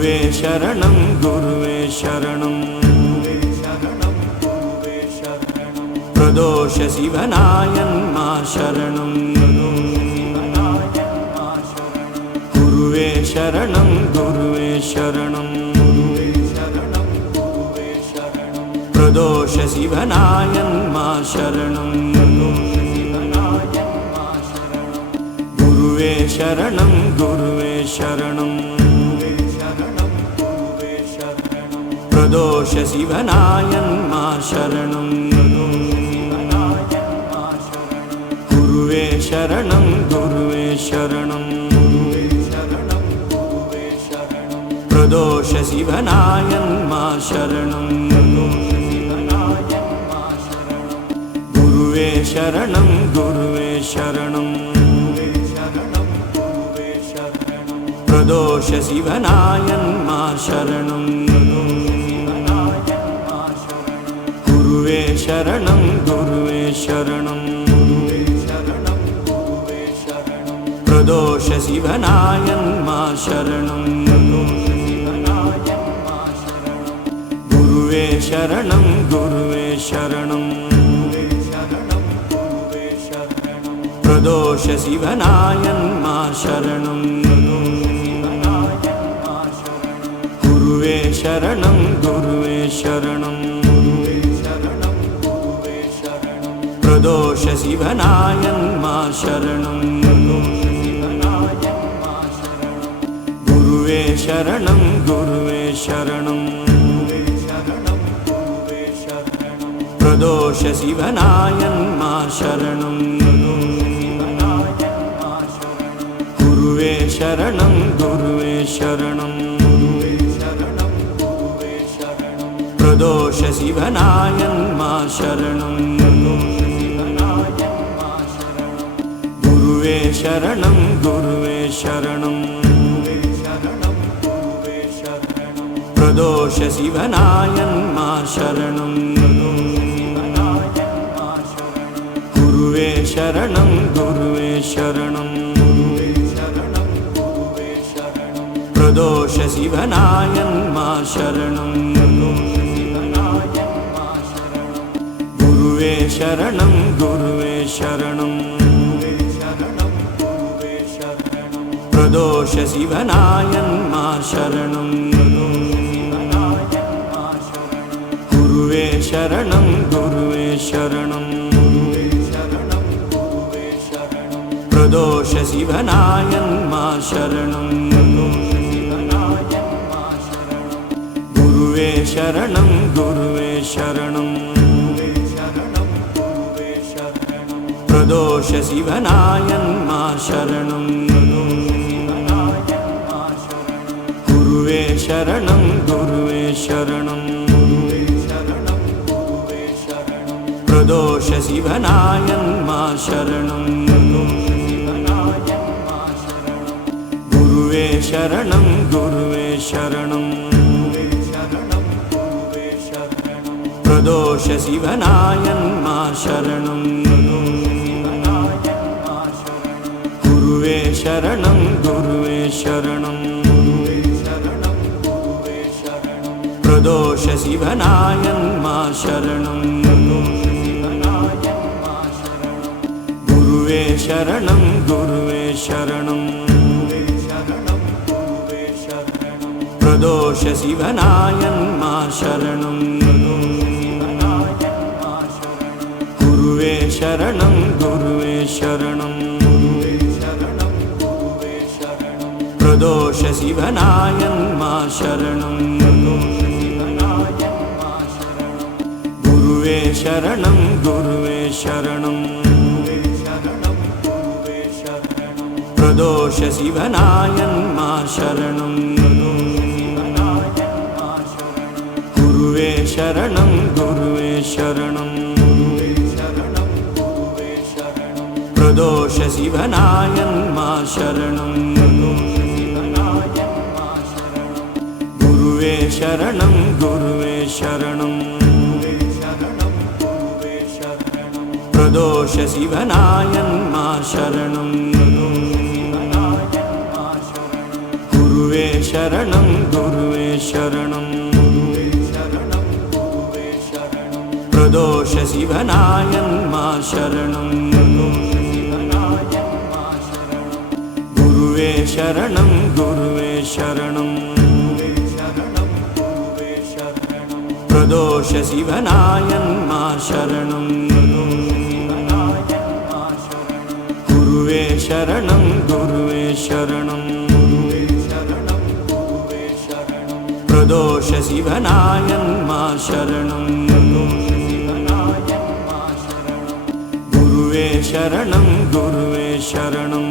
गुरुवे शरणं गुरुवे शरणं प्रदोष शिवनायन्मा शरणं गुरुवे शरणं गुरुवे शरणं प्रदोष शिवनायन्मा शरणं गुरुवे शरणं गुरुवे शरणं प्रदोष शिवनायन्मा शरणं गुरुवे शरणं गुरुवे शरणं प्रदोष शिवनायन्मा शरणं गुरुवे शरणं गुरुवे शरणं प्रदोष शिवनायन्मा शरणं गुरुवे शरणं गुरुवे शरणं प्रदोष शिवनायन्मा शरणं गुरुवे शरणं गुरुवे शरणं प्रदोष शिवनायन्मा शरणं गुरुवे शरणं गुरुवे शरणं प्रदोष शिवनायन्मा शरणं गुरुवे शरणं गुरुवे शरणं प्रदोष शिवनायन्मा शरणं गुरुवे शरणं गुरुवे शरणं प्रदोष शिवनायन्मा शरणं गुरुवे शरणं गुरुवे शरणं प्रदोष शिवनायन्मा शरणं गुरुवे शरणं गुरुवे शरणं प्रदोष शिवनायन्मा शरणं गुरुवे शरणं गुरुवे शरणं प्रदोष शिवनायन्मा शरणं गुरुवे शरणं गुरुवे शरणं प्रदोष शिवनायन्मा शरणं गुरुवे शरणं गुरुवे शरणं प्रदोष शिवनायन्मा शरणं गुरुवे शरणं गुरुवे शरणं प्रदोष शिवनायन्मा शरणं गुरुवे शरणं गुरुवे शरणं प्रदोष शिवनायन्मा शरणं गुरुवे शरणं गुरुवे शरणं प्रदोष शिवनायन्मा शरणं गुरुवे शरणं गुरुवे शरणं प्रदोष शिवनायन्मा शरणं गुरुवे शरणं गुरुवे शरणं प्रदोष शिवनायन्मा शरणं गुरुवे शरणं गुरुवे शरणं प्रदोष शिवनायन्मा शरणं गुरुवे शरणं गुरुवे शरणं प्रदोष शिवनायन्मा शरणं गुरुवे शरणं गुरुवे शरणं प्रदोष शिवनायन्मा शरणं गुरुवे शरणं गुरुवे சிவனாயன்மார் சரணம் குருவே சரணம் குருவே சரணம் பிரதோஷ சிவனாயன்மார் சரணம் குருவே சரணம் குருவே சரணம் பிரதோஷ சிவனாயன்மார் சரணம் குருவே சரணம் குருவே சரணம்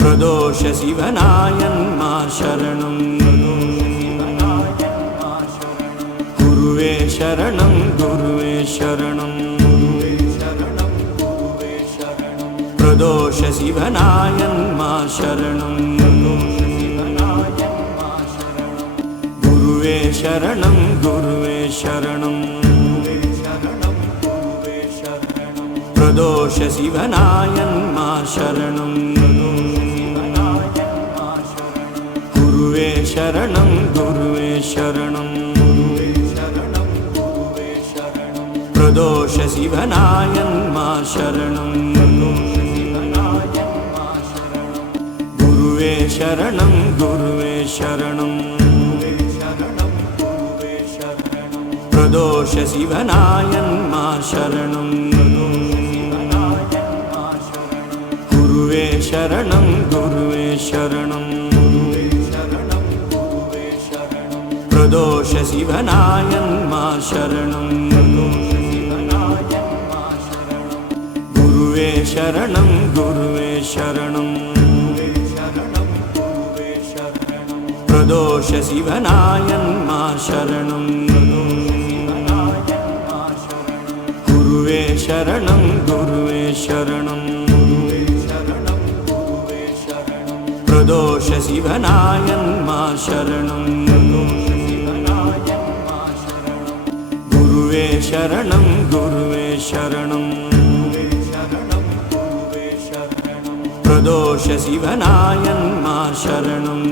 பிரதோஷ சிவனாயன்மார் சரணம் குருவே சரணம் குருவே சரணம் பிரதோஷ சிவனாயன்மார் சரணம் குருவே சரணம் குருவே சரணம் பிரதோஷ சிவனாயன்மார் சரணம் குருவே சரணம் குருவே சரணம் பிரதோஷ சிவனாயன்மார் சரணம் குருவே சரணம் குருவே சரணம் பிரதோஷ சிவனாயன்மார் சரணம் குருவே சரணம் குருவே சரணம் பிரதோஷ சிவனாயன்மார் சரணம் குருவே சரணம் குருவே சரணம் பிரதோஷ சிவனாயன்மார் சரணம் குருவே சரணம் குருவே சரணம் பிரதோஷ சிவனாயன்மார் சரணம் குருவே சரணம் குருவே சரணம் பிரதோஷ சிவனாயன்மார் சரணம்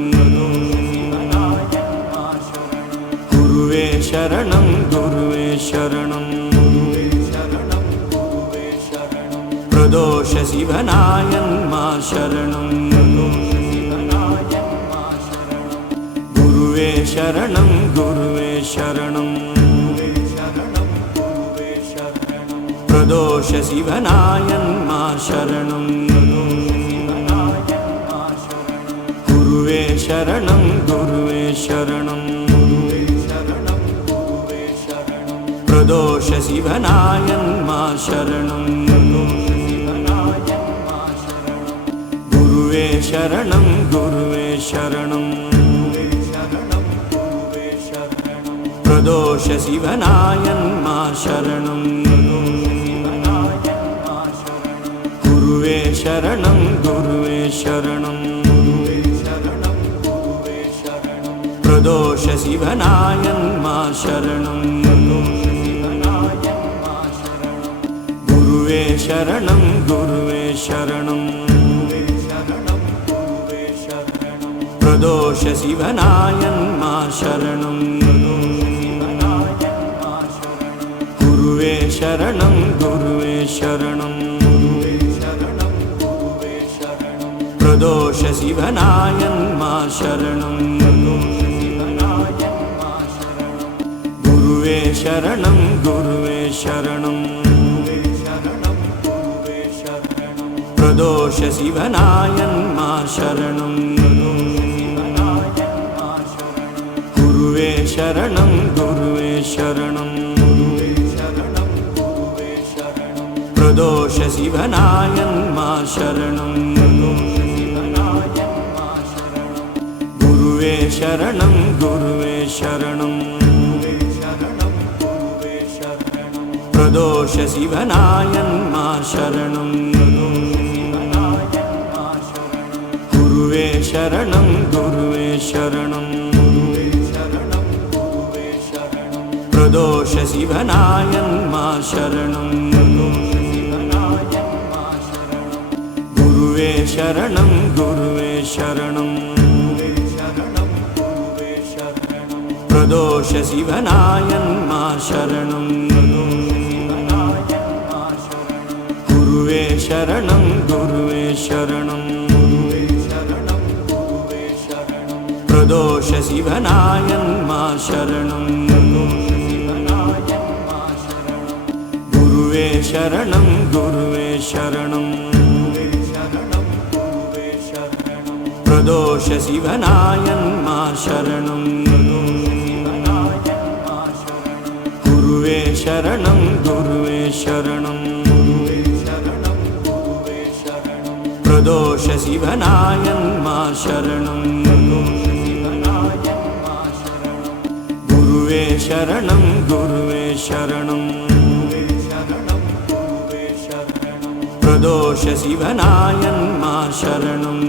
குருவே சரணம் குருவே சரணம் பிரதோஷ சிவனாயன்மார் சரணம் குருவே சரணம் குருவே சரணம் பிரதோஷ சிவனாயன்மார் சரணம் குருவே சரணம் குருவே சரணம் பிரதோஷ சிவனாயன்மார் சரணம் குருவே சரணம் குருவே சரணம் பிரதோஷ சிவனாயன்மார் சரணம் குருவே சரணம் குருவே சரணம் பிரதோஷ சிவனாயன்மார் சரணம் குருவே சரணம் குருவே சரணம் பிரதோஷ சிவனாயன்மார் சரணம் குருவே சரணம் குருவே சரணம் பிரதோஷ சிவனாயன்மார் சரணம் குருவே சரணம் குருவே சரணம் பிரதோஷ சிவனாயன்மார் சரணம் குருவே சரணம் குருவே சரணம் பிரதோஷ சிவனாயன்மார் சரணம் குருவே சரணம் குருவே சரணம் பிரதோஷ சிவனாயன்மார் சரணம் குருவே சரணம் குருவே சரணம் பிரதோஷ சிவனாயன்மார் சரணம் குருவே சரணம் குருவே சரணம் பிரதோஷ சிவனாயன்மா சரணம் குருவே சரணம் குருவே சரணம் பிரதோஷ சிவனாயன்மா சரணம் குருவே சரணம் குருவே சரணம் பிரதோஷ சிவனாயன்மா சரணம் குருவே சரணம் குருவே சரணம் பிரதோஷ சிவனாயன்மா சரணம் குருவே சரணம் குருவே சரணம் பிரதோஷ சிவனாயன்மா சரணம்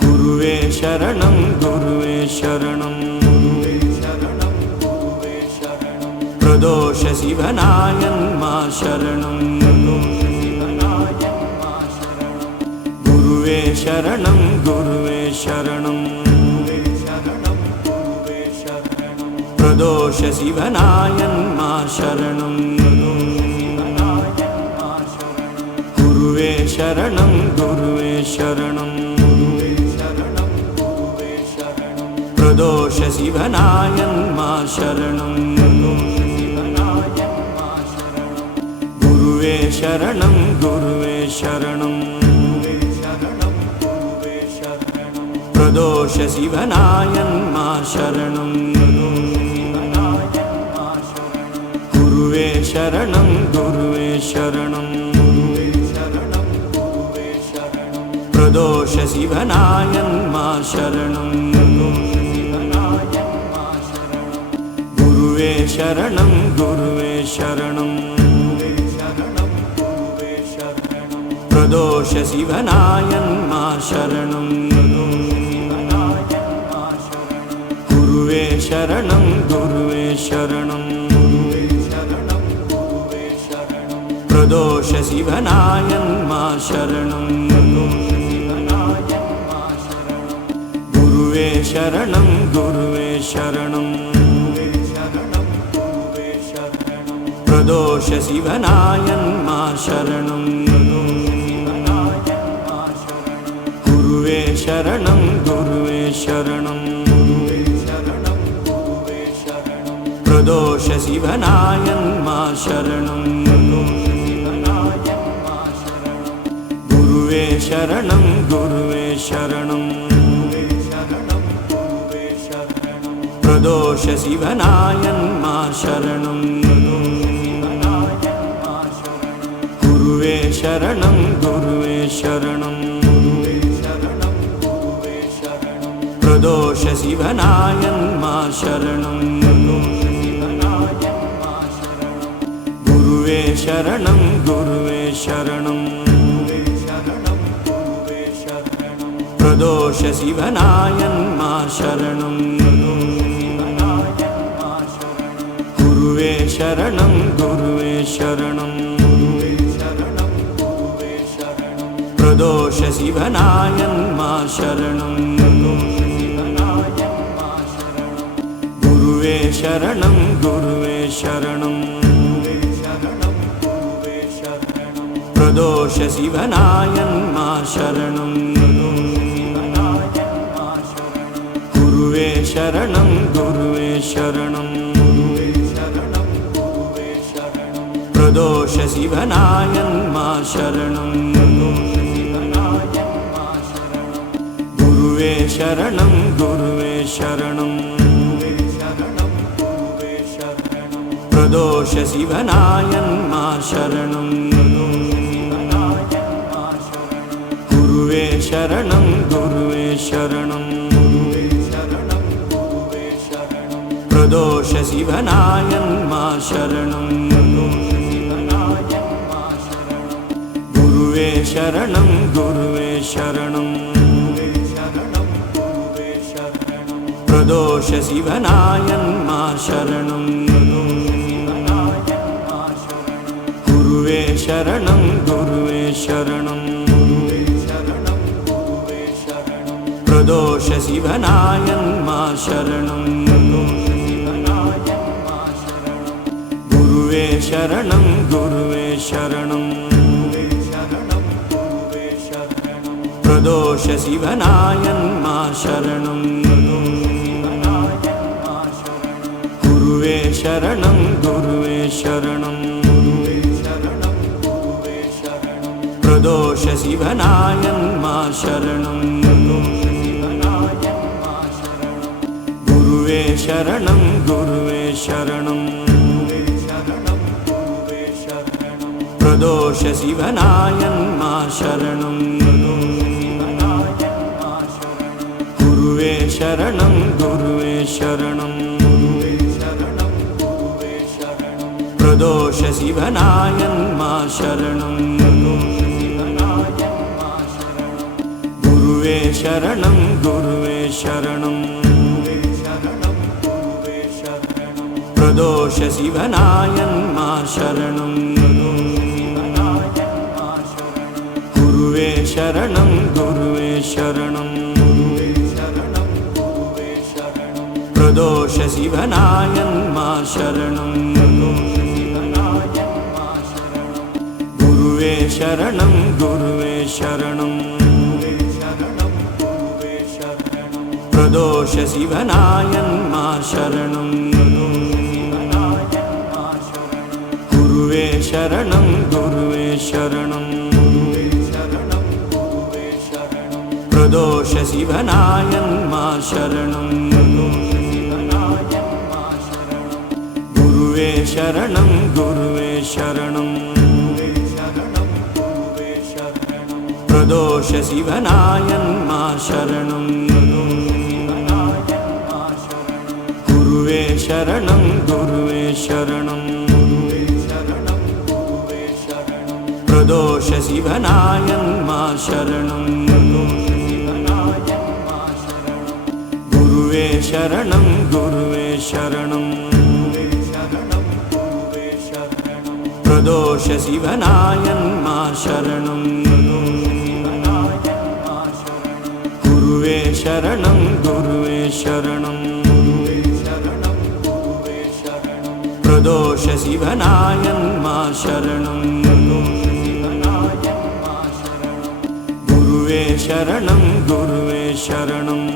குருவே சரணம் குருவே சரணம் பிரதோஷ சிவனாயன்மா சரணம் குருவே சரணம் குருவே சரணம் பிரதோஷ சிவனாயன்மா சரணம் குருவே சரணம் குருவே சரணம் பிரதோஷ சிவனாயன்மா சரணம் குருவே சரணம் குருவே சரணம் பிரதோஷ சிவனாயன்மா சரணம் குருவே சரணம் குருவே சரணம் பிரதோஷ சிவனாயன்மா சரணம் குருவே சரணம் குருவே சரணம் பிரதோஷ சிவனாயன்மா சரணம் குருவே சரணம் குருவே சரணம் பிரதோஷ சிவனாயன்மா சரணம் குருவே சரணம் குருவே சரணம் பிரதோஷ சிவனாயன்மா சரணம் குருவே சரணம் குருவே சரணம் பிரதோஷ சிவனாயன்மா சரணம் குருவே சரணம் குருவே சரணம் பிரதோஷ சிவனாயன்மா சரணம் குருவே சரணம் குருவே சரணம் பிரதோஷ சிவனாயன்மா சரணம் குருவே சரணம் குருவே சரணம் பிரதோஷ சிவனாயன்மா சரணம் குருவே சரணம் குருவே சரணம் பிரதோஷ சிவனாயன்மா சரணம் குருவே சரணம் குருவே சரணம் பிரதோஷ சிவனாயன்மா சரணம் குருவே சரணம் குருவே சரணம் பிரதோஷ சிவனாயன்மா சரணம் குருவே சரணம் குருவே சரணம் பிரதோஷ சிவனாயன்மா சரணம் குருவே சரணம் குருவே சரணம் பிரதோஷ சிவனாயன்மா சரணம் குருவே சரணம் குருவே சரணம் பிரதோஷ சிவனாயன்மா சரணம் குருவே சரணம் குருவே சரணம் பிரதோஷ சிவனாயன்மா சரணம். குருவே சரணம் குருவே சரணம். பிரதோஷ சிவனாயன்மா சரணம். குருவே சரணம் குருவே சரணம். பிரதோஷ சிவனாயன்மா சரணம். குருவே சரணம் குருவே சரணம். பிரதோஷ சிவனாயன்மா சரணம். குருவே சரணம் குருவே சரணம். பிரதோஷ சிவனாயன்மா சரணம். குருவே சரணம் குருவே சரணம். பிரதோஷ சிவனாயன்மா சரணம். குருவே சரணம் குருவே சரணம். பிரதோஷ சிவனாயன்மா சரணம். குருவே சரணம் குருவே சரணம். பிரதோஷ சிவனாயன்மா சரணம். குருவே சரணம் குருவே சரணம். பிரதோஷ சிவனாயன்மா சரணம். குருவே சரணம் குருவே சரணம். பிரதோஷ சிவனாயன்மா சரணம். குருவே சரணம் குருவே சரணம். பிரதோஷ சிவனாயன்மா சரணம். குருவே சரணம் குருவே சரணம். பிரதோஷ சிவனாயன்மா சரணம். குருவே சரணம் குருவே சரணம். பிரதோஷ சிவனாயன்மா சரணம். குருவே சரணம் குருவே சரணம். பிரதோஷ சிவனாயன்மா சரணம். குருவே சரணம் குருவே சரணம்.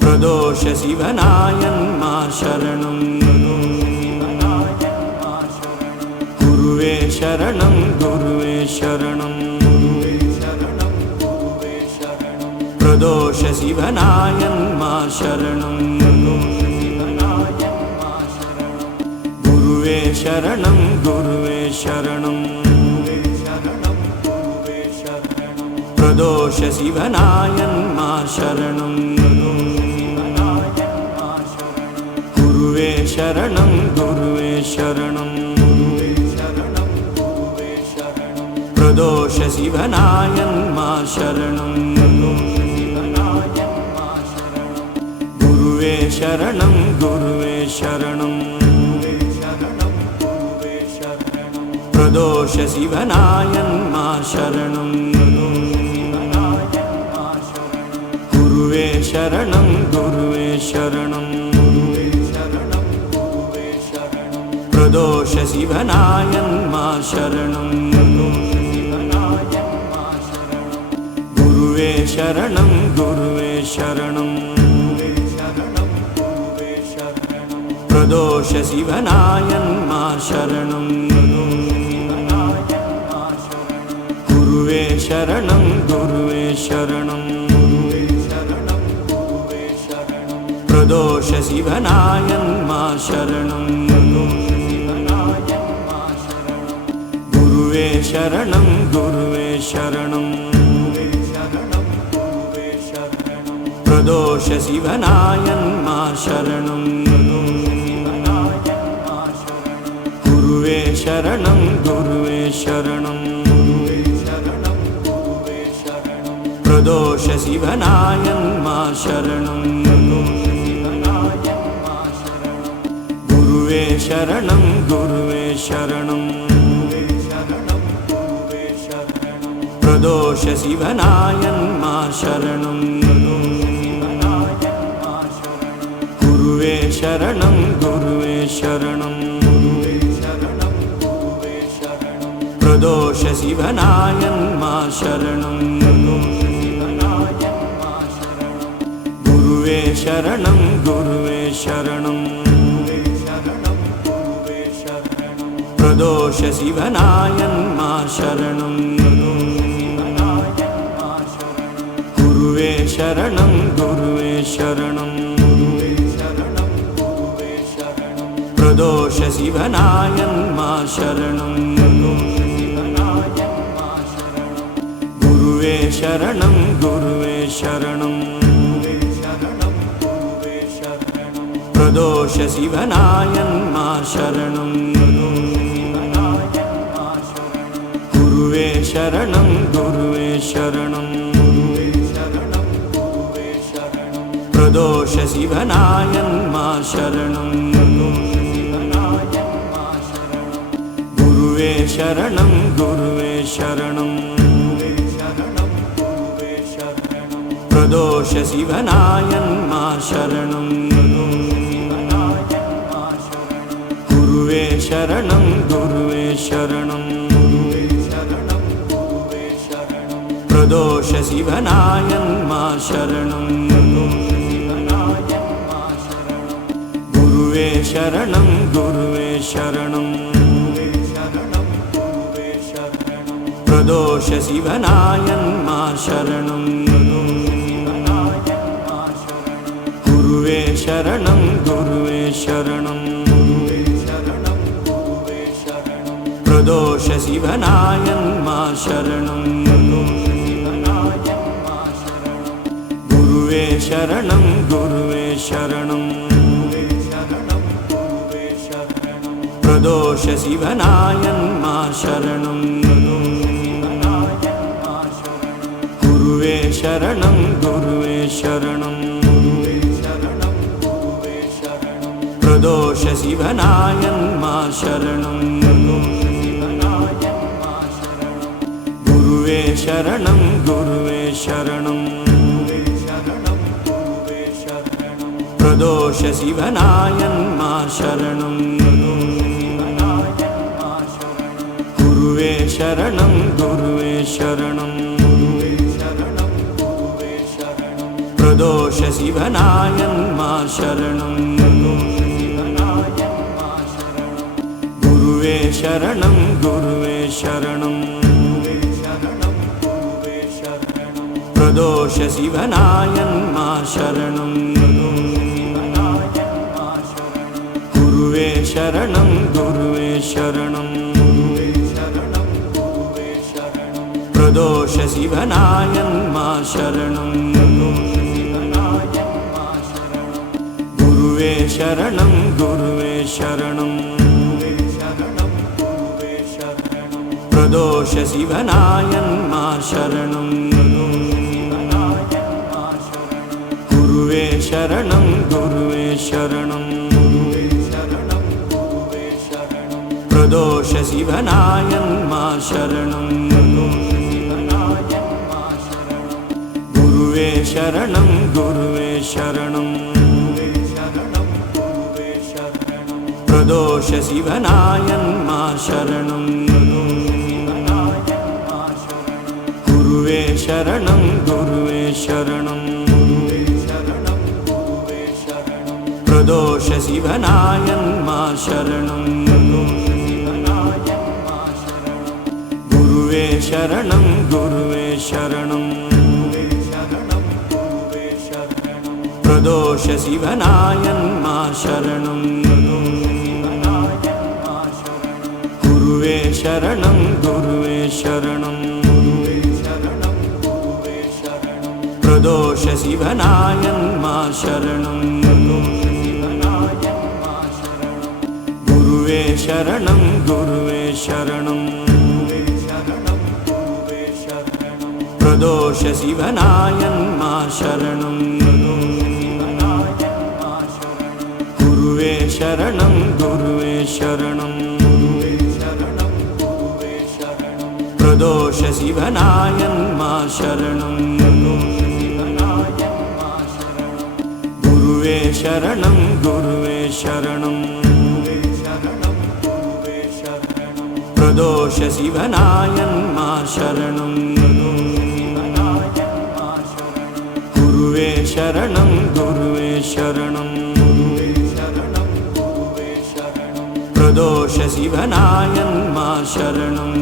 பிரதோஷ சிவனாயன்மா சரணம். குருவே சரணம் குருவே சரணம். பிரதோஷ சிவனாயன்மா சரணம். குருவே சரணம் குருவே சரணம். பிரதோஷ சிவனாயன்மா சரணம். குருவே சரணம் குருவே சரணம். பிரதோஷ சிவனாயன்மா சரணம். குருவே சரணம் குருவே சரணம். பிரதோஷ சிவனாயன்மா சரணம். குருவே சரணம் குருவே சரணம். பிரதோஷ சிவனாயன்மா சரணம். குருவே சரணம் குருவே சரணம். பிரதோஷ சிவனாயன்மா சரணம். குருவே சரணம் குருவே சரணம். பிரதோஷ சிவனாயன்மா சரணம். குருவே சரணம் குருவே சரணம். பிரதோஷ சிவனாயன்மா சரணம். குருவே சரணம் குருவே சரணம். பிரதோஷ சிவனாயன்மா சரணம் குருவே சரணம் குருவே சரணம் பிரதோஷ சிவனாயன்மா சரணம் குருவே சரணம் குருவே சரணம் பிரதோஷ சிவனாயன்மா சரணம் குருவே சரணம் குருவே சரணம் பிரதோஷ சிவனாயன்மா சரணம் குருவே சரணம் குருவே சரணம் பிரதோஷ சிவனாயன்மா சரணம் குருவே சரணம் குருவே சரணம் பிரதோஷ சிவனாயன்மா சரணம் குருவே சரணம் குருவே சரணம் பிரதோஷ சிவனாயன்மா சரணம் குருவே சரணம் குருவே சரணம் பிரதோஷ சிவனாயன்மா சரணம் குருவே சரணம் குருவே சரணம் பிரதோஷ சிவனாயன்மா சரணம் குருவே சரணம் குருவே சரணம் பிரதோஷ சிவனாயன்மா சரணம் குருவே சரணம் குருவே சரணம் பிரதோஷ சிவனாயன்மா சரணம் குருவே சரணம் குருவே சரணம் பிரதோஷ சிவனாயன்மா சரணம் குருவே சரணம் குருவே சரணம் பிரதோஷ சிவனாயன்மா சரணம் குருவே சரணம் குருவே சரணம் பிரதோஷ சிவனாயன்மா சரணம் குருவே சரணம் குருவே சரணம் பிரதோஷ சிவனாயன்மா சரணம் குருவே சரணம் குருவே சரணம் பிரதோஷ சிவனாயன்மா சரணம் குருவே சரணம் குருவே சரணம் பிரதோஷ சிவனாயன்மா சரணம் குருவே சரணம் குருவே சரணம் பிரதோஷ சிவனாயன்மா சரணம் குருவே சரணம் குருவே சரணம் பிரதோஷ சிவனாயன்மா சரணம் குருவே சரணம் குருவே சரணம் பிரதோஷ சிவனாயன்மா சரணம் குருவே சரணம் குருவே சரணம் பிரதோஷ சிவனாயன்மா சரணம் குருவே சரணம் குருவே சரணம் பிரதோஷ சிவனாயன்மா சரணம் குருவே சரணம் குருவே சரணம் பிரதோஷ சிவனாயன்மா சரணம் குருவே சரணம் குருவே சரணம் பிரதோஷ சிவனாயன்மா சரணம் குருவே சரணம் குருவே சரணம் பிரதோஷ சிவனாயன்மா சரணம் குருவே சரணம் குருவே சரணம் பிரதோஷ சிவனாயன்மா சரணம்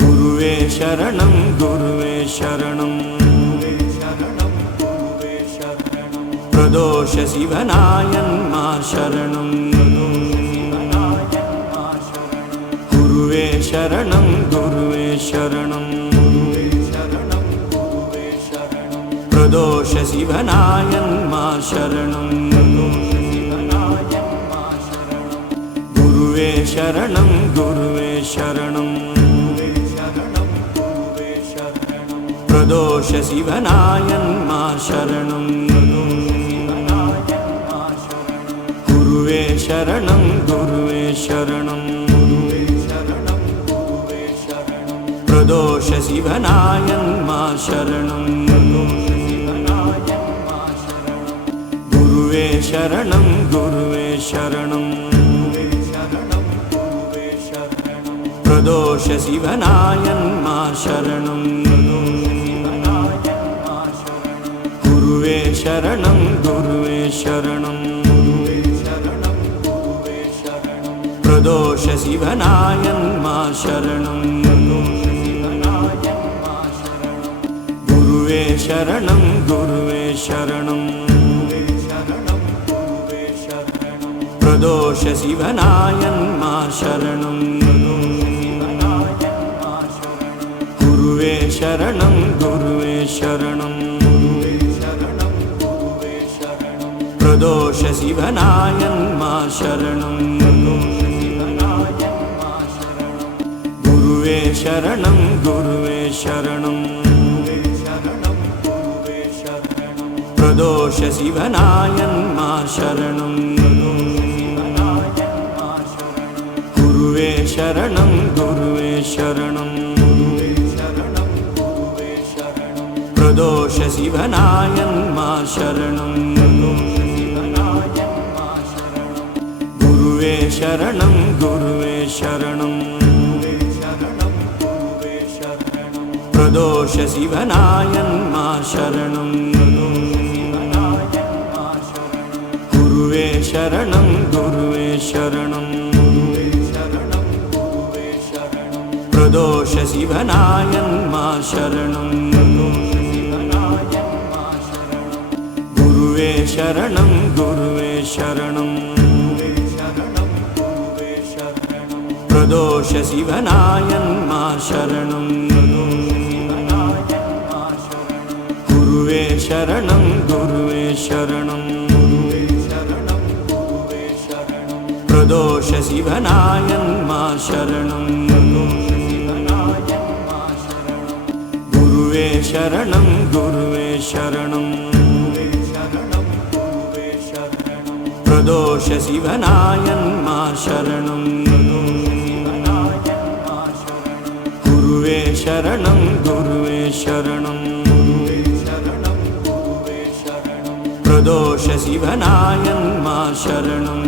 குருவே சரணம் குருவே சரணம் பிரதோஷ சிவனாயன்மா சரணம் குருவே சரணம் குருவே சரணம் பிரதோஷ சிவனாயன்மா சரணம் குருவே சரணம் குருவே சரணம் பிரதோஷ சிவனாயன்மா சரணம் குருவே சரணம் குருவே சரணம் பிரதோஷ சிவனாயன்மா சரணம் குருவே சரணம் குருவே சரணம் பிரதோஷ சிவனாயன்மா சரணம் குருவே சரணம் குருவே சரணம் பிரதோஷ சிவனாயன்மா சரணம் குருவே சரணம் குருவே சரணம் பிரதோஷ சிவனாயன்மா சரணம் குருவே சரணம் குருவே சரணம் பிரதோஷ சிவனாயன்மா சரணம் குருவே சரணம் குருவே சரணம் பிரதோஷ சிவனாயன்மா சரணம் குருவே சரணம் குருவே சரணம் பிரதோஷ சிவனாயன்மா சரணம் குருவே சரணம் குருவே சரணம் பிரதோஷ சிவனாயன்மா சரணம் குருவே சரணம் குருவே சரணம் பிரதோஷ சிவனாயன்மா சரணம் குருவே சரணம் குருவே சரணம் பிரதோஷ சிவனாயன்மா சரணம் குருவே சரணம் குருவே சரணம் பிரதோஷ சிவனாயன்மா சரணம் குருவே சரணம் குருவே சரணம் பிரதோஷ சிவனாயன்மா சரணம் குருவே சரணம் குருவே சரணம் பிரதோஷ சிவனாயன்மா சரணம்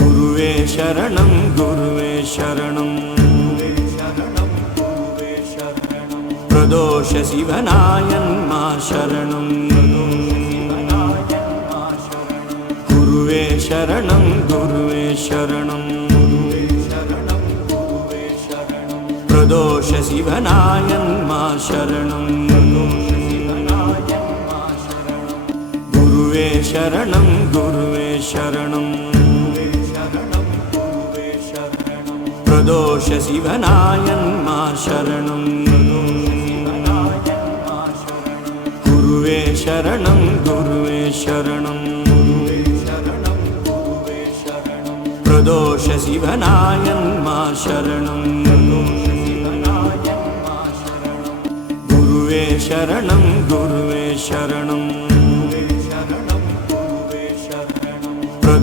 குருவே சரணம் குருவே சரணம் பிரதோஷ சிவனாயன்மா சரணம் குருவே சரணம் குருவே சரணம் பிரதோஷ சிவனாயன்மா சரணம் குருவே சரணம் குருவே சரணம் பிரதோஷ சிவனாயன்மா சரணம் குருவே சரணம் குருவே சரணம் பிரதோஷ சிவனாயன்மா சரணம் குருவே சரணம் குருவே சரணம்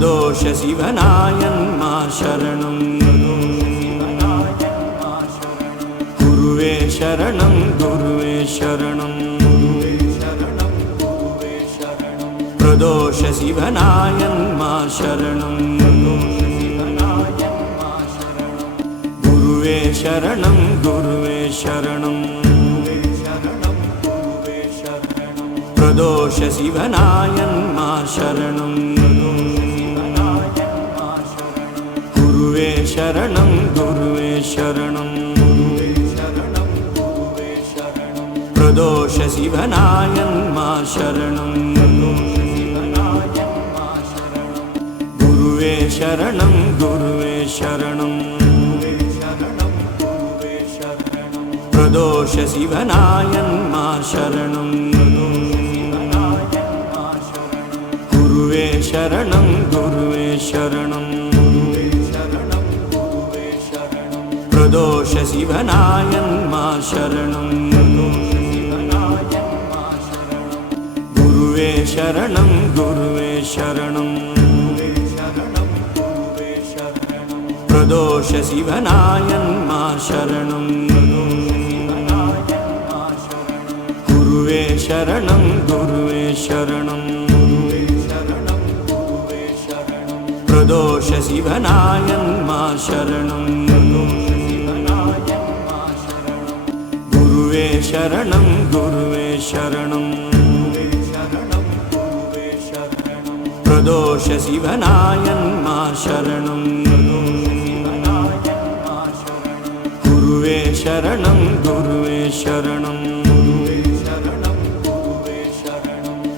பிரதோஷ சிவனாயன்மா சரணம் குருவே சரணம் குருவே சரணம் பிரதோஷ சிவனாயன்மா சரணம் குருவே சரணம் குருவே சரணம் பிரதோஷ சிவனாயன்மா சரணம் குருவே சரணம் குருவே சரணம் பிரதோஷ சிவனாயன்மா சரணம் குருவே சரணம் குருவே சரணம் பிரதோஷ சிவனாயன்மா சரணம் குருவே சரணம் குருவே சரணம் பிரதோஷ சிவனாயன்மா சரணம் குருவே சரணம் குருவே சரணம் பிரதோஷ சிவனாயன்மா சரணம் குருவே சரணம் குருவே சரணம் பிரதோஷ சிவனாயன்மா சரணம் குருவே சரணம் குருவே சரணம் பிரதோஷ சிவனாயன்மா சரணம் குருவே சரணம் குருவே சரணம்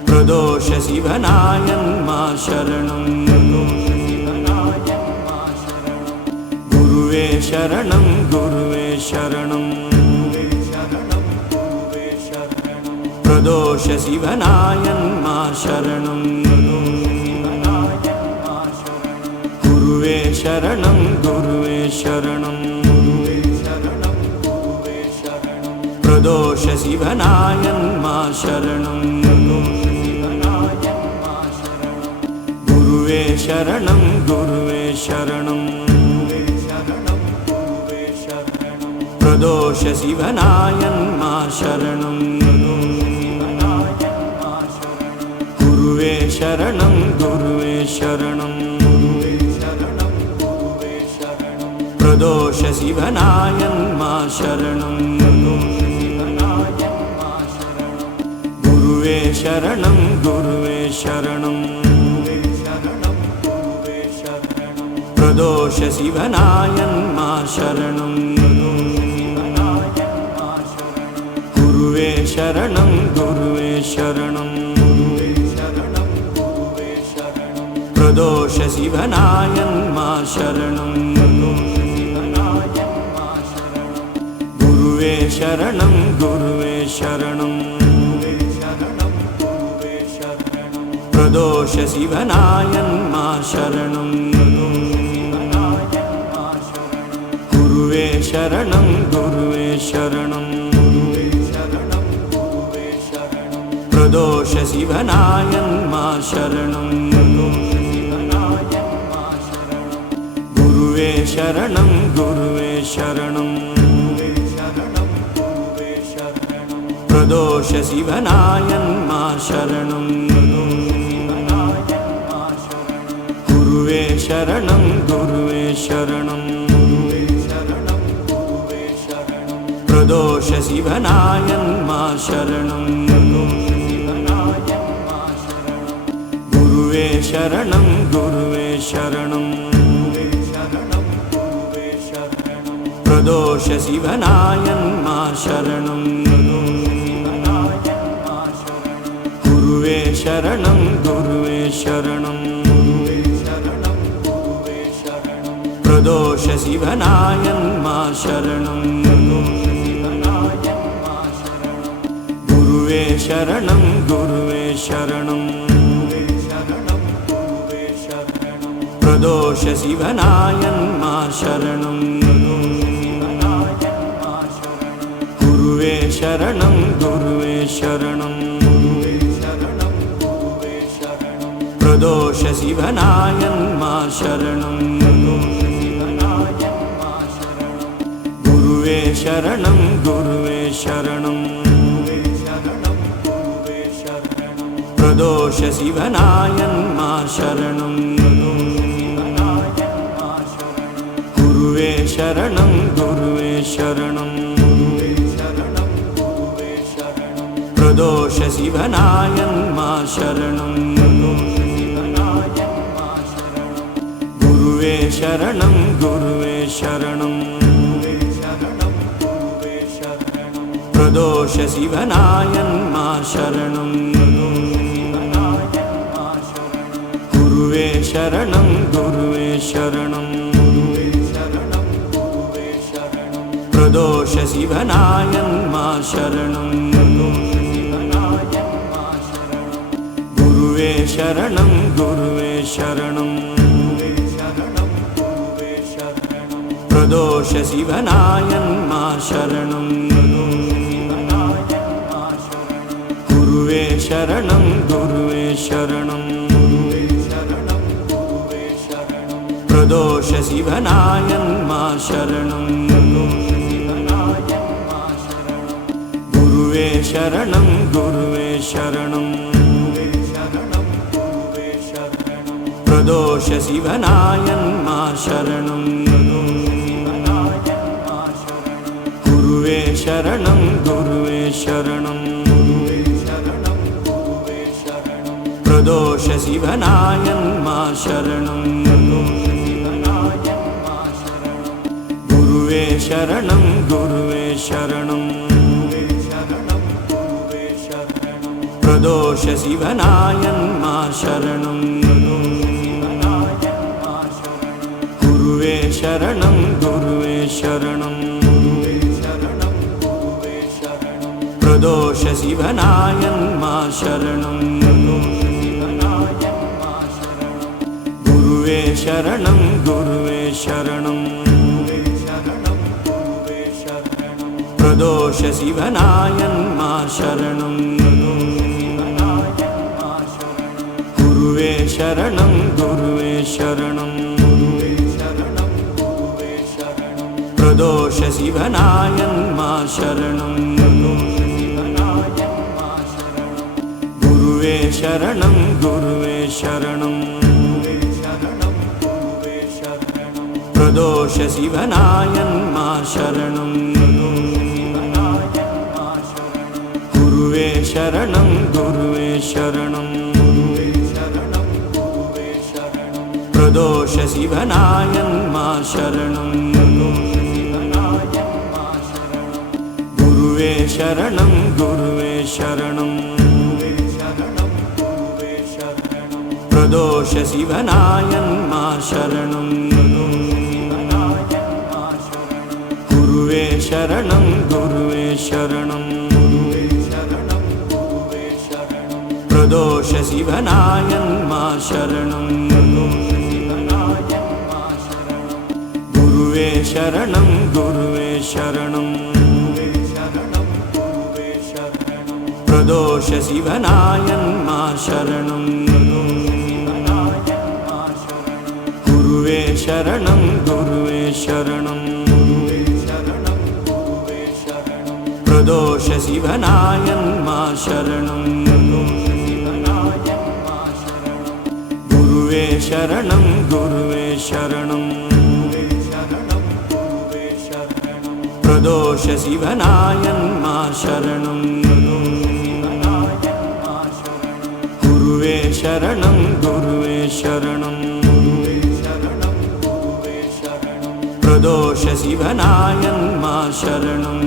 பிரதோஷ சிவனாயன்மா சரணம் குருவே சரணம் குருவே சரணம் பிரதோஷ சிவனாயன்மா சரணம் குருவே சரணம் குருவே சரணம் பிரதோஷ சிவனாயன்மா சரணம் குருவே சரணம் குருவே சரணம் பிரதோஷ சிவனாயன்மா சரணம் குருவே சரணம் குருவே சரணம் பிரதோஷ சிவனாயன்மா சரணம் குருவே சரணம் குருவே சரணம் பிரதோஷ சிவனாயன்மா சரணம் குருவே சரணம் குருவே சரணம் பிரதோஷ சிவனாயன்மா சரணம் குருவே சரணம் குருவே சரணம் பிரதோஷ சிவனாயன்மா சரணம் குருவே சரணம் குருவே சரணம் பிரதோஷ சிவனாயன்மா சரணம் குருவே சரணம் குருவே சரணம் பிரதோஷ சிவனாயன்மா சரணம் குருவே சரணம் குருவே சரணம் பிரதோஷ சிவனாயன்மா சரணம் குருவே சரணம் குருவே சரணம் பிரதோஷ சிவனாயன்மா சரணம் குருவே சரணம் குருவே சரணம் பிரதோஷ சிவனாயன்மா சரணம் குருவே சரணம் குருவே சரணம் பிரதோஷ சிவனாயன்மா சரணம் குருவே சரணம் குருவே சரணம் பிரதோஷ சிவனாயன்மா சரணம் குருவே சரணம் குருவே சரணம் பிரதோஷ சிவனாயன்மா சரணம் குருவே சரணம் குருவே சரணம் பிரதோஷ சிவனாயன்மா சரணம் குருவே சரணம் குருவே சரணம் பிரதோஷ சிவனாயன்மா சரணம் குருவே சரணம் குருவே சரணம் பிரதோஷ சிவனாயன்மா சரணம் குருவே சரணம் குருவே சரணம் பிரதோஷ சிவனாயன்மா சரணம் குருவே சரணம் குருவே சரணம் பிரதோஷ சிவனாயன்மா சரணம் குருவே சரணம் குருவே சரணம் பிரதோஷ சிவனாயன்மா சரணம் குருவே சரணம் குருவே சரணம் பிரதோஷ சிவனாயன்மா சரணம் குருவே சரணம் குருவே சரணம் பிரதோஷ சிவனாயன்மா சரணம் குருவே சரணம் குருவே சரணம் பிரதோஷ சிவனாயன்மா சரணம் குருவே சரணம் குருவே சரணம் பிரதோஷ சிவனாயன்மா சரணம் குருவே சரணம் குருவே சரணம் பிரதோஷ சிவனாயன்மா சரணம் குருவே சரணம் குருவே சரணம் பிரதோஷ சிவனாயன்மா சரணம் குருவே சரணம் குருவே சரணம் பிரதோஷ சிவனாயன்மா சரணம் குருவே சரணம் குருவே சரணம் பிரதோஷ சிவனாயன்மா சரணம் குருவே சரணம் குருவே சரணம் பிரதோஷ சிவனாயன்மா சரணம் குருவே சரணம் குருவே சரணம் பிரதோஷ சிவனாயன்மா சரணம் குருவே சரணம் குருவே சரணம் பிரதோஷ சிவனாயன்மா சரணம் குருவே சரணம் குருவே சரணம் பிரதோஷ சிவனாயன்மா சரணம் குருவே சரணம் குருவே சரணம் பிரதோஷ சிவனாயன்மா சரணம்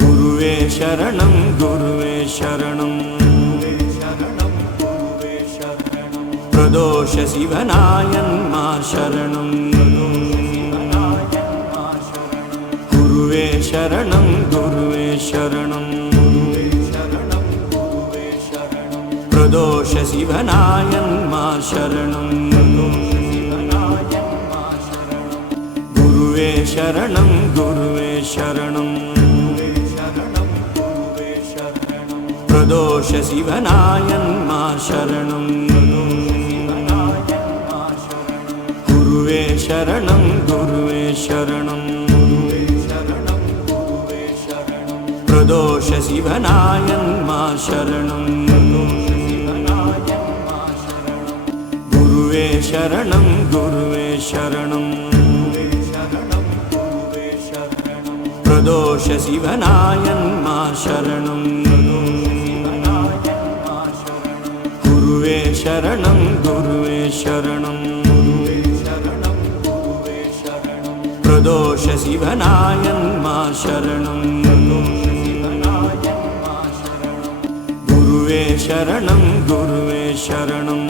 குருவே சரணம் குருவே சரணம் பிரதோஷ சிவனாயன்மா சரணம் குருவே சரணம் குருவே சரணம் பிரதோஷ சிவனாயன்மா சரணம் குருவே சரணம் குருவே சரணம் பிரதோஷ சிவனாயன்மா சரணம் குருவே சரணம் குருவே சரணம் பிரதோஷ சிவனாயன்மா சரணம் குருவே சரணம் குருவே சரணம் பிரதோஷ சிவனாயன்மா சரணம் குருவே சரணம் குருவே சரணம் பிரதோஷ சிவனாயன்மா சரணம் குருவே சரணம் குருவே சரணம்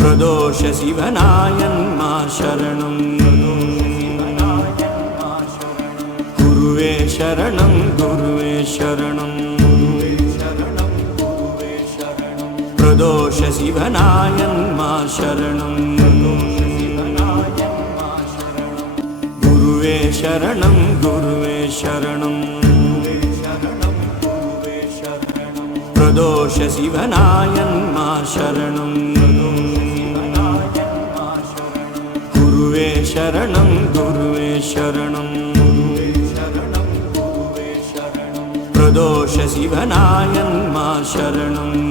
பிரதோஷ சிவனாயன்மா சரணம் குருவே சரணம் குருவே சரணம் பிரதோஷ சிவனாயன்மா சரணம் குருவே சரணம் குருவே சரணம் பிரதோஷ சிவனாயன்மா சரணம் குருவே சரணம் குருவே சரணம் பிரதோஷ சிவனாயன்மா சரணம்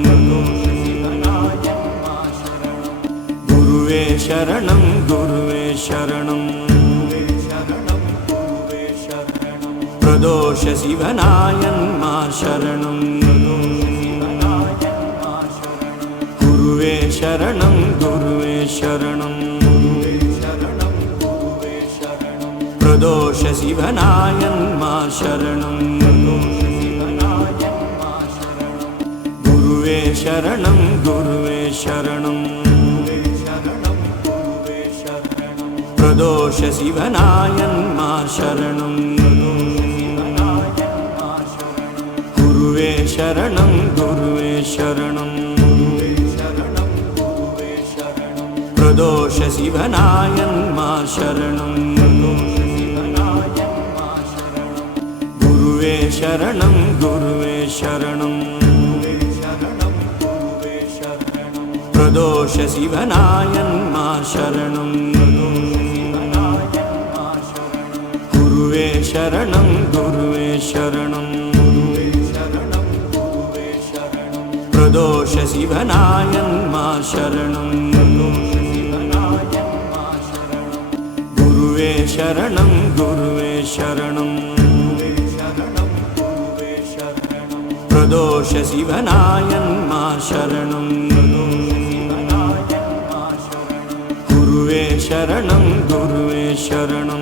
குருவே சரணம் குருவே சரணம் பிரதோஷ சிவனாயன்மா சரணம் குருவே சரணம் குருவே சரணம் பிரதோஷ சிவனாயன்மா சரணம் குருவே சரணம் குருவே சரணம் பிரதோஷ சிவனாயன்மா சரணம் குருவே சரணம் குருவே சரணம் பிரதோஷ சிவனாயன்மா சரணம் குருவே சரணம் குருவே சரணம் பிரதோஷ சிவனாயன்மா சரணம் குருவே சரணம் குருவே சரணம் பிரதோஷ சிவனாயன்மா சரணம் குருவே சரணம் குருவே சரணம் பிரதோஷ சிவனாயன்மா சரணம் குருவே சரணம் குருவே சரணம்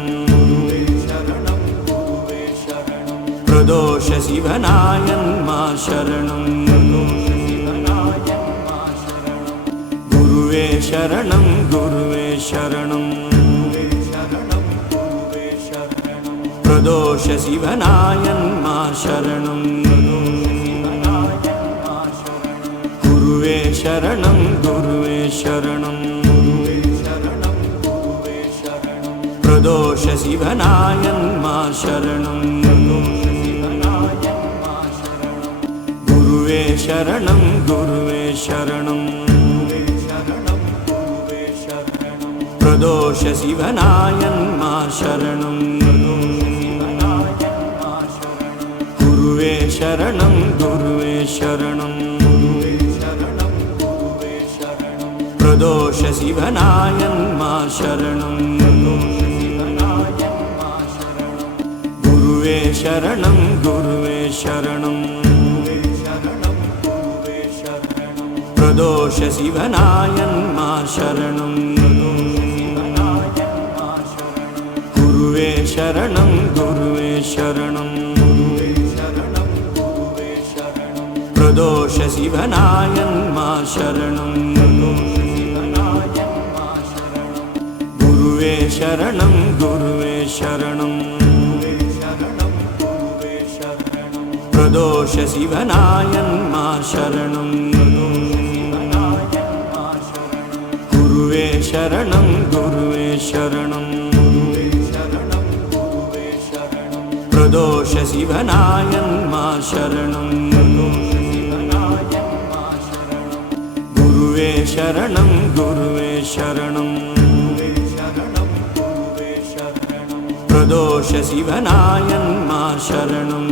பிரதோஷ சிவனாயன்மா சரணம் குருவே சரணம் குருவே சரணம் பிரதோஷ சிவனாயன்மா சரணம் குருவே சரணம் குருவே சரணம் பிரதோஷ சிவனாயன்மா சரணம் குருவே சரணம் குருவே சரணம் பிரதோஷ சிவனாயன்மா சரணம் குருவே சரணம் குருவே சரணம் பிரதோஷ சிவனாயன்மா சரணம் குருவே சரணம் குருவே சரணம் பிரதோஷ சிவனாயன்மா சரணம் குருவே சரணம் குருவே சரணம் பிரதோஷ சிவனாயன்மா சரணம் குருவே சரணம் குருவே சரணம் பிரதோஷ சிவனாயன்மா சரணம் குருவே சரணம் குருவே சரணம் பிரதோஷ சிவனாயன்மா சரணம் குருவே சரணம் குருவே சரணம் பிரதோஷ சிவனாயன்மா சரணம்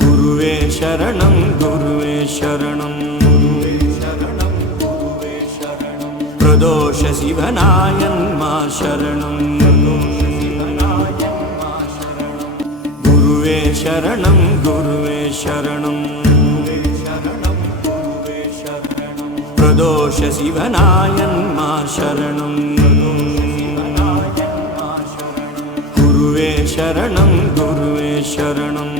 குருவே சரணம் குருவே சரணம் பிரதோஷ சிவனாயன்மா சரணம் குருவே சரணம் குருவே சரணம் பிரதோஷ சிவனாயன்மா சரணம் குருவே சரணம் குருவே சரணம்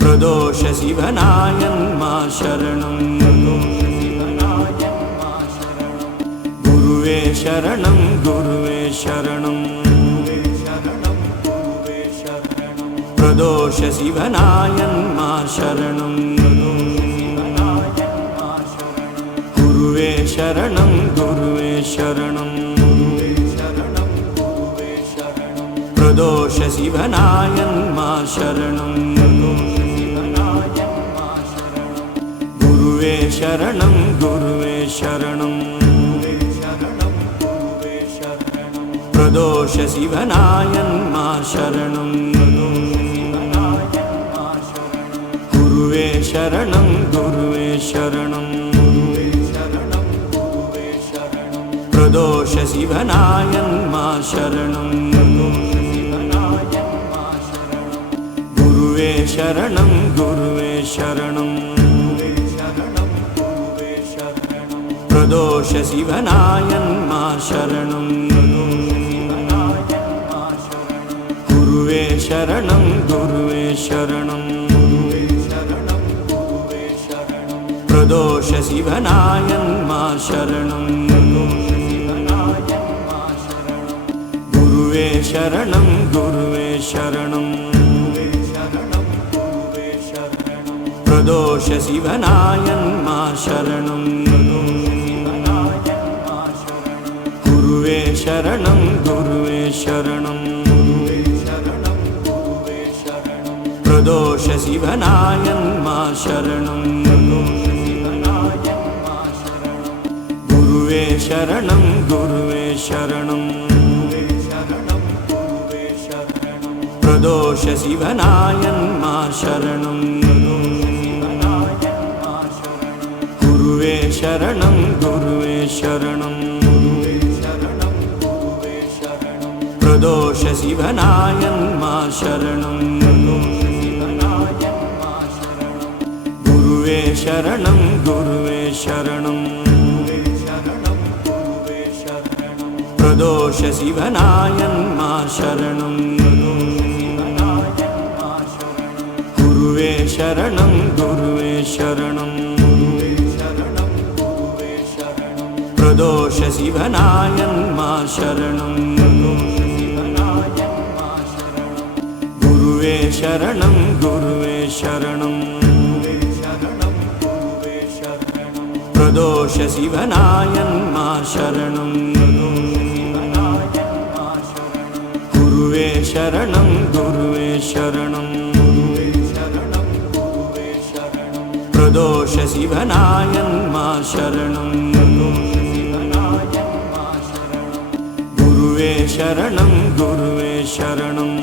பிரதோஷ சிவனாயன்மா சரணம் குருவே சரணம் குருவே சரணம் பிரதோஷ சிவனாயன்மா சரணம் குருவே சரணம் குருவே சரணம் பிரதோஷ சிவனாயன்மா சரணம் குருவே சரணம் குருவே சரணம் பிரதோஷ சிவனாயன்மா சரணம் குருவே சரணம் குருவே சரணம் பிரதோஷ சிவனாயன்மா சரணம் குருவே சரணம் குருவே சரணம் பிரதோஷ சிவனாயன்மா சரணம் குருவே சரணம் குருவே சரணம் பிரதோஷ சிவனாயன்மா சரணம் குருவே சரணம் குருவே சரணம் பிரதோஷ சிவனாயன்மா சரணம் குருவே சரணம் குருவே சரணம் பிரதோஷ சிவனாயன்மா சரணம் குருவே சரணம் குருவே சரணம் பிரதோஷ சிவனாயன்மா சரணம் குருவே சரணம் குருவே சரணம் பிரதோஷ சிவனாயன்மா சரணம் குருவே சரணம் குருவே சரணம் பிரதோஷ சிவனாயன்மா சரணம் குருவே சரணம் குருவே சரணம் பிரதோஷ சிவனாயன்மா சரணம் குருவே சரணம் குருவே சரணம் பிரதோஷ சிவனாயன்மா சரணம் குருவே சரணம் குருவே சரணம் பிரதோஷ சிவனாயன்மா சரணம் குருவே சரணம் குருவே சரணம்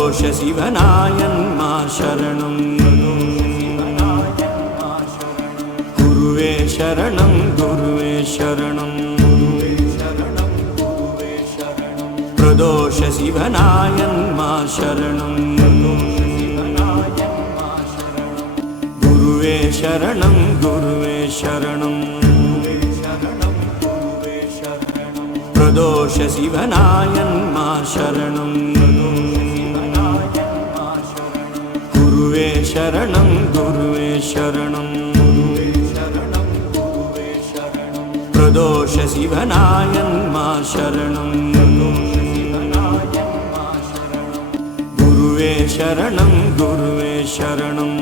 பிரதோஷ சிவனாயன்மா சரணம் குருவே சரணம் குருவே சரணம் பிரதோஷ சிவனாயன்மா சரணம் குருவே சரணம் குருவே சரணம் பிரதோஷ சிவனாயன்மா சரணம் குருவே சரணம் குருவே சரணம் பிரதோஷ சிவனாயன்மா சரணம் குருவே சரணம் குருவே சரணம்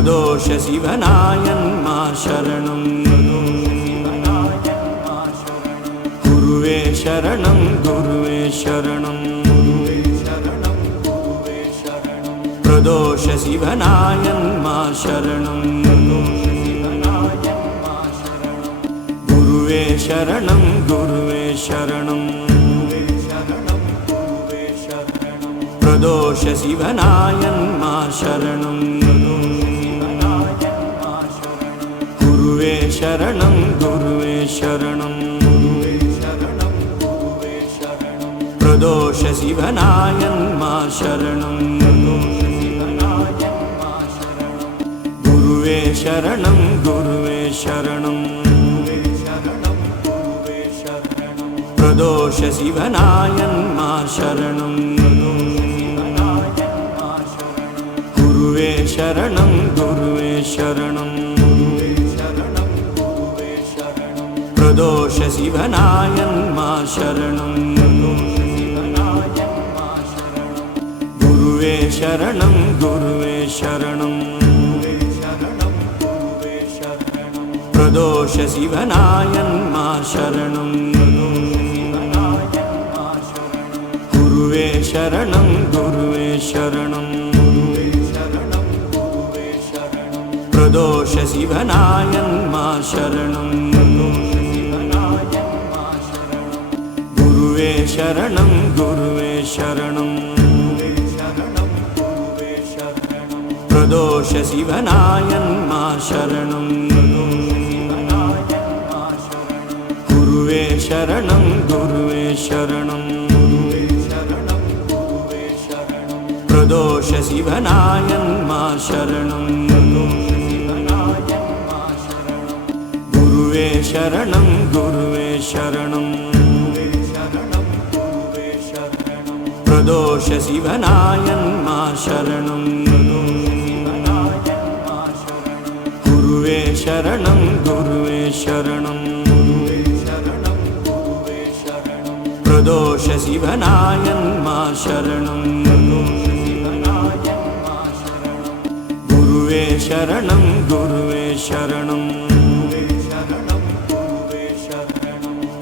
பிரதோஷ சிவனாயன்மா சரணம் குருவே சரணம் குருவே சரணம் பிரதோஷ சிவனாயன்மா சரணம் குருவே சரணம் குருவே சரணம் பிரதோஷ சிவனாயன்மா சரணம் குருவே சரணம் குருவே சரணம் பிரதோஷ சிவனாயன்மா சரணம் குருவே சரணம் குருவே சரணம் பிரதோஷ சிவனாயன்மா சரணம் குருவே சரணம் குருவே சரணம் பிரதோஷ சிவனாயன்மா சரணம் குருவே சரணம் குருவே சரணம் பிரதோஷ சிவனாயன்மா சரணம் குருவே சரணம் குருவே சரணம் பிரதோஷ சிவனாயன்மா சரணம் குருவே சரணம் குருவே சரணம் பிரதோஷ சிவனாயன்மா சரணம் குருவே சரணம் குருவே சரணம் பிரதோஷ சிவனாயன்மா சரணம் குருவே சரணம் குருவே சரணம் பிரதோஷ சிவனாயன்மா சரணம் குருவே சரணம் குருவே சரணம் பிரதோஷ சிவனாயன்மா சரணம் குருவே சரணம் குருவே சரணம்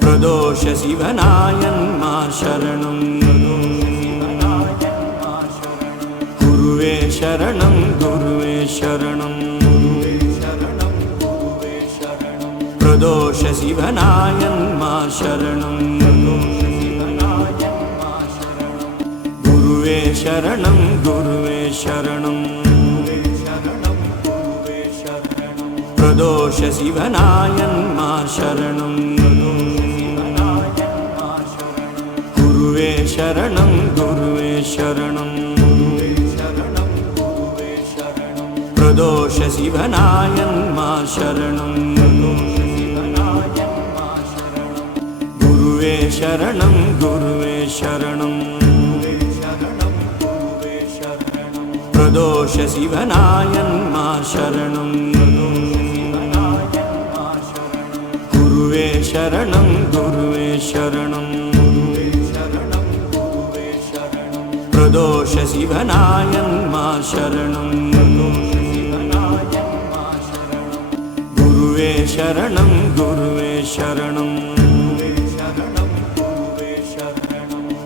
பிரதோஷ சிவனாயன்மா சரணம் குருவே சரணம் குருவே சரணம் பிரதோஷ சிவனாயன்மா சரணம் குருவே சரணம் குருவே சரணம் பிரதோஷ சிவனாயன்மா சரணம் குருவே சரணம் குருவே சரணம் பிரதோஷ சிவனாயன்மா சரணம் குருவே சரணம் குருவே சரணம் பிரதோஷ சிவனாயன்மா சரணம் குருவே சரணம் குருவே சரணம் பிரதோஷ சிவனாயன்மா சரணம் குருவே சரணம் குருவே சரணம்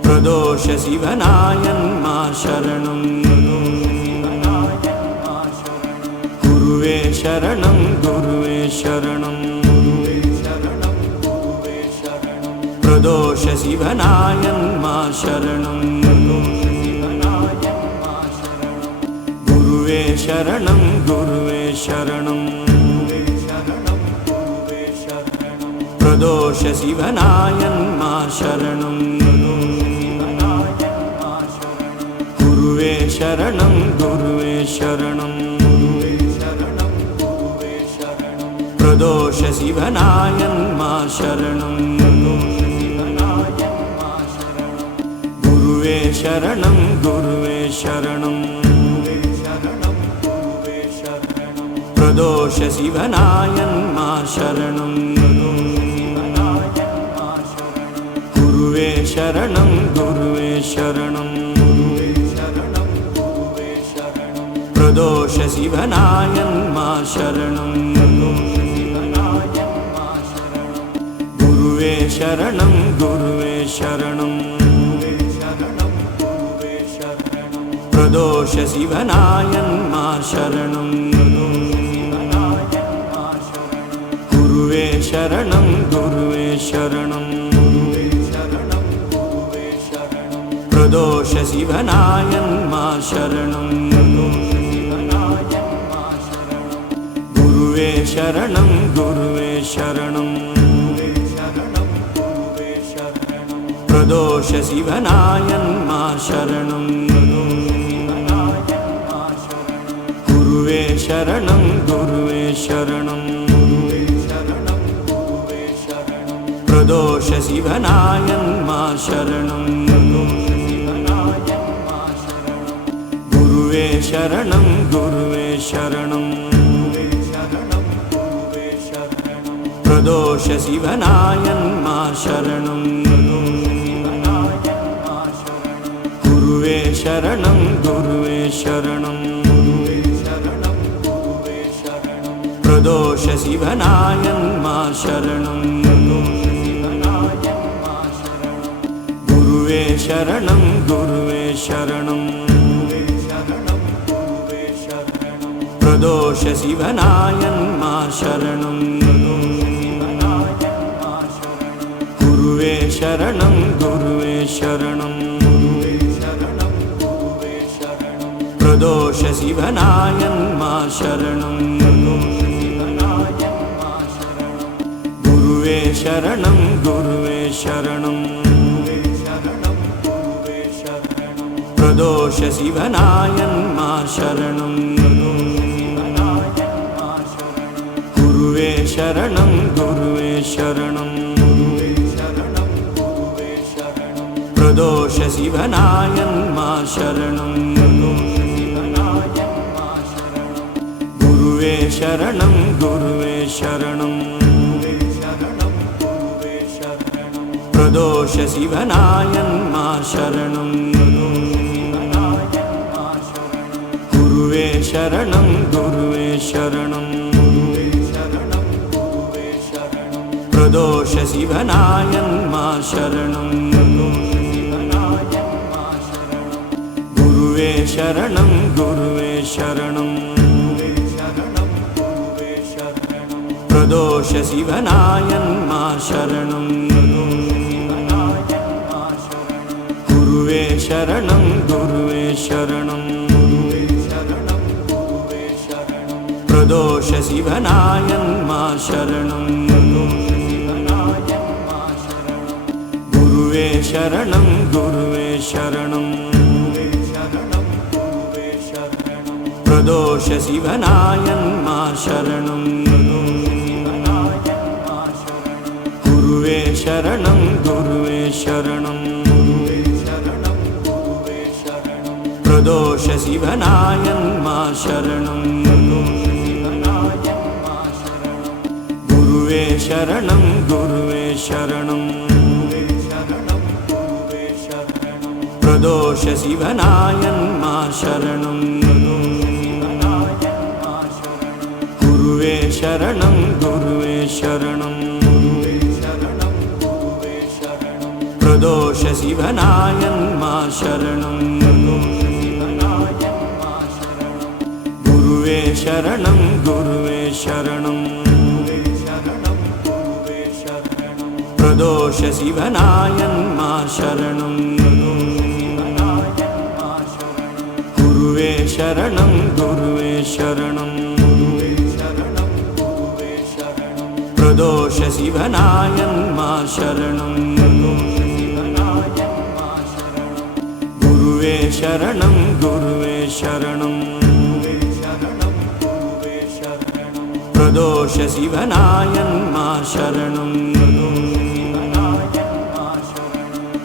பிரதோஷ சிவனாயன்மா சரணம் குருவே சரணம் குருவே சரணம் பிரதோஷ சிவனாயன்மா சரணம் குருவே சரணம் குருவே சரணம் பிரதோஷ சிவனாயன்மா சரணம் குருவே சரணம் குருவே சரணம் பிரதோஷ சிவனாயன்மா சரணம் குருவே சரணம் குருவே சரணம் பிரதோஷ சிவனாயன்மா சரணம் குருவே சரணம் குருவே சரணம் பிரதோஷ சிவனாயன்மா சரணம் குருவே சரணம் குருவே சரணம் பிரதோஷ சிவனாயன்மா சரணம் குருவே சரணம் குருவே சரணம் பிரதோஷ சிவனாயன்மா சரணம் குருவே சரணம் குருவே சரணம் பிரதோஷ சிவனாயன்மா சரணம் குருவே சரணம் குருவே சரணம் பிரதோஷ சிவனாயன்மா சரணம் குருவே சரணம் குருவே சரணம் பிரதோஷ சிவனாயன்மா சரணம் குருவே சரணம் குருவே சரணம் பிரதோஷ சிவனாயன்மா சரணம் குருவே சரணம் குருவே சரணம் பிரதோஷ சிவனாயன்மா சரணம் குருவே சரணம் குருவே சரணம் பிரதோஷ சிவனாயன்மா சரணம் குருவே சரணம் குருவே சரணம் பிரதோஷ சிவனாயன்மா சரணம் குருவே சரணம் குருவே சரணம் பிரதோஷ சிவனாயன்மா சரணம் குருவே சரணம் குருவே சரணம் பிரதோஷ சிவனாயன்மா சரணம் குருவே சரணம் குருவே சரணம் பிரதோஷ சிவனாயன்மா சரணம் குருவே சரணம் குருவே சரணம் பிரதோஷ சிவனாயன்மா சரணம் குருவே சரணம் குருவே சரணம் பிரதோஷ சிவனாயன்மா சரணம் குருவே சரணம் குருவே சரணம் பிரதோஷ சிவனாயன்மா சரணம் குருவே சரணம் குருவே சரணம் பிரதோஷ சிவனாயன்மா சரணம் குருவே சரணம் குருவே சரணம் பிரதோஷ சிவனாயன்மா சரணம் குருவே சரணம் குருவே சரணம் பிரதோஷ சிவனாயன்மா சரணம் குருவே சரணம் குருவே சரணம் பிரதோஷ சிவனாயன்மா சரணம் குருவே சரணம் குருவே சரணம் பிரதோஷ சிவனாயன்மா சரணம் குருவே சரணம் குருவே சரணம் பிரதோஷ சிவனாயன்மா சரணம்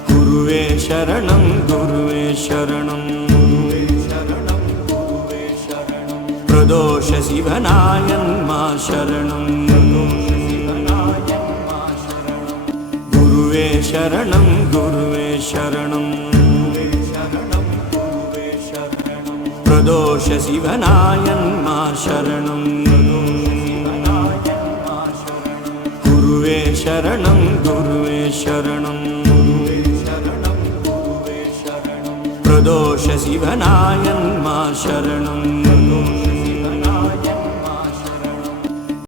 குருவே சரணம் குருவே சரணம் பிரதோஷ சிவனாயன்மா சரணம் குருவே சரணம் குருவே சரணம் பிரதோஷ சிவனாயன்மா சரணம் குருவே சரணம் குருவே சரணம் பிரதோஷ சிவனாயன்மா சரணம்